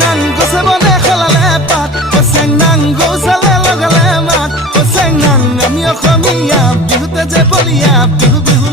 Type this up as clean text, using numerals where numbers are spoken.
নাং গছে বনে খলালে পাত চেং নাং গৌচালে লগালে মাত চেং নাং আমি অসমীয়া বিহুতে যে বলিয়া বিহু বিহু